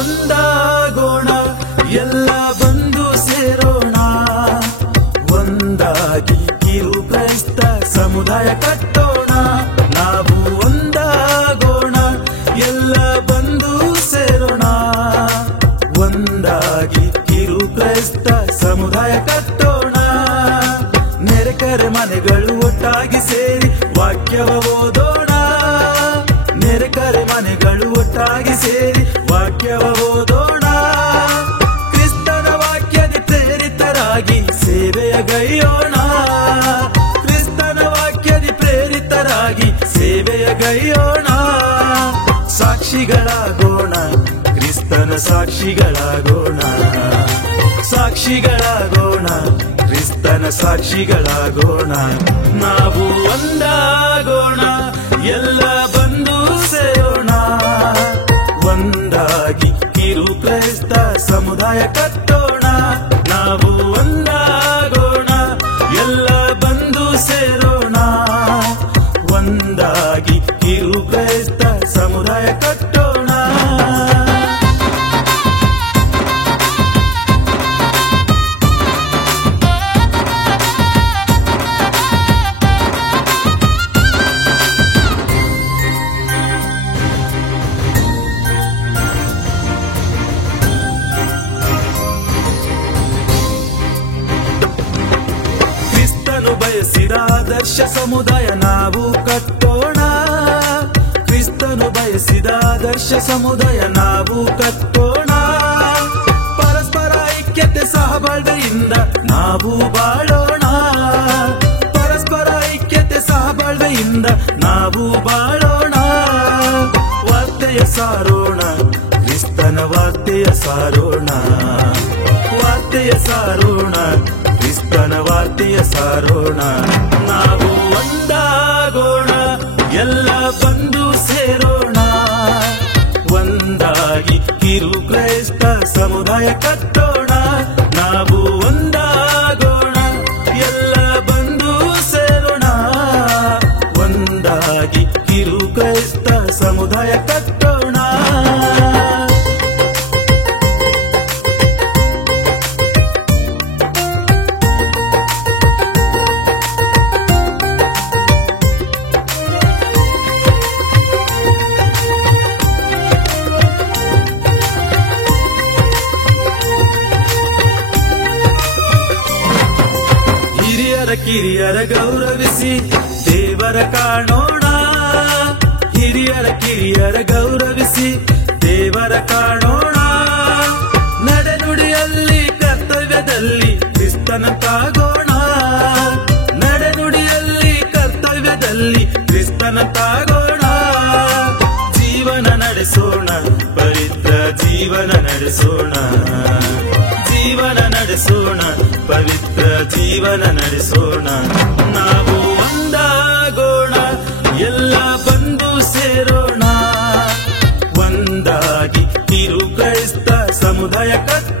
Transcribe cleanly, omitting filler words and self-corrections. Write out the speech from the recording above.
ಒಂದಾಗೋಣ, ಎಲ್ಲ ಬಂದು ಸೇರೋಣ, ಒಂದಾಗಿ ಕಿರು ಕ್ರೈಸ್ತ ಸಮುದಾಯ ಕಟ್ಟೋಣ. ನಾವು ಒಂದಾಗೋಣ, ಎಲ್ಲ ಬಂದು ಸೇರೋಣ, ಒಂದಾಗಿ ಕಿರು ಕ್ರೈಸ್ತ ಸಮುದಾಯ ಕಟ್ಟೋಣ. ನೆರೆಕರೆ ಮನೆಗಳು ಒಟ್ಟಾಗಿ ಸೇರಿ ವಾಕ್ಯವ ಓದೋಣ, ನೆರೆಕರೆ ಮನೆಗಳು ಒಟ್ಟಾಗಿ ಸೇರಿ ವಾಕ್ಯವ ಓದೋಣ. ಕ್ರಿಸ್ತನ ವಾಕ್ಯದ ಪ್ರೇರಿತರಾಗಿ ಸೇವೆಯ ಗೈಯೋಣ, ಕ್ರಿಸ್ತನ ವಾಕ್ಯದ ಪ್ರೇರಿತರಾಗಿ ಸೇವೆಯ ಗೈಯೋಣ. ಸಾಕ್ಷಿಗಳಾಗೋಣ, ಕ್ರಿಸ್ತನ ಸಾಕ್ಷಿಗಳಾಗೋಣ, ಸಾಕ್ಷಿಗಳಾಗೋಣ, ಕ್ರಿಸ್ತನ ಸಾಕ್ಷಿಗಳಾಗೋಣ. ನಾವು ಒಂದಾಗೋಣ, ಎಲ್ಲ ಬಂದು ಸೇರೋಣ, ಒಂದಾಗಿ ಕಿರು ಕ್ರೈಸ್ತ ಸಮುದಾಯ ಕಟ್ಟೋಣ. ನಾವು ಒಂದಾಗೋಣ, ಎಲ್ಲ ಬಂದು ಸೇರೋಣ, ಒಂದಾಗಿ ಕಿರು ಕ್ರೈಸ್ತ ಸಮುದಾಯ ಕಟ್ಟೋಣ. ಕ್ರಿಸ್ತನು ಬಯಸಿದ ಆದರ್ಶ ಸಮುದಾಯ ನಾವು ಕಟ್ಟೋಣ, ಕ್ರಿಸ್ತನು ಬಯಸಿದ ಆದರ್ಶ ಸಮುದಾಯ ನಾವು ಕಟ್ಟೋಣ. ಪರಸ್ಪರ ಐಕ್ಯತೆ ಸಹಬಾಳ್ವೆಯಿಂದ ನಾವು ಬಾಳೋಣ, ಪರಸ್ಪರ ಐಕ್ಯತೆ ಸಹಬಾಳ್ವೆಯಿಂದ ನಾವು ಬಾಳೋಣ. ವಾರ್ತೆಯ ಸಾರೋಣ, ಕ್ರಿಸ್ತನ ವಾರ್ತೆಯ ಸಾರೋಣ, ವಾರ್ತೆಯ ಸಾರೋಣ, ಕ್ರಿಸ್ತನ ವಾರ್ತೆಯ ಸಾರೋಣ. ನಾವು ಒಂದಾಗೋಣ, ಎಲ್ಲ ಬಂದು ಸೇರೋಣ, ಒಂದಾಗಿ ಕಿರು ಕ್ರೈಸ್ತ ಸಮುದಾಯ ಕಟ್ಟೋಣ. ನಾವು ಒಂದಾಗೋಣ, ಎಲ್ಲ ಬಂದು ಸೇರೋಣ, ಒಂದಾಗಿ ಕಿರು ಕ್ರೈಸ್ತ ಸಮುದಾಯ ಕಟ್ಟೋಣ. ಕಿರಿಯರ ಗೌರವಿಸಿ ದೇವರ ಕಾಣೋಣ, ಹಿರಿಯರ ಕಿರಿಯರ ಗೌರವಿಸಿ ದೇವರ ಕಾಣೋಣ. ನಡೆನುಡಿಯಲ್ಲಿ ಕರ್ತವ್ಯದಲ್ಲಿ ಕ್ರಿಸ್ತನಂತಾಗೋಣ, ನಡೆನುಡಿಯಲ್ಲಿ ಕರ್ತವ್ಯದಲ್ಲಿ ಕ್ರಿಸ್ತನಂತಾಗೋಣ. ಜೀವನ ನಡೆಸೋಣ, ಪವಿತ್ರ ಜೀವನ ನಡೆಸೋಣ, ಜೀವನ ನಡೆಸೋಣ, ಪವಿತ್ರ ಜೀವನ ನಡೆಸೋಣ. ನಾವು ಒಂದಾಗೋಣ, ಎಲ್ಲ ಬಂದು ಸೇರೋಣ, ಒಂದಾಗಿ ಕಿರು ಕ್ರೈಸ್ತ ಸಮುದಾಯ ಕಟ್ಟೋಣ.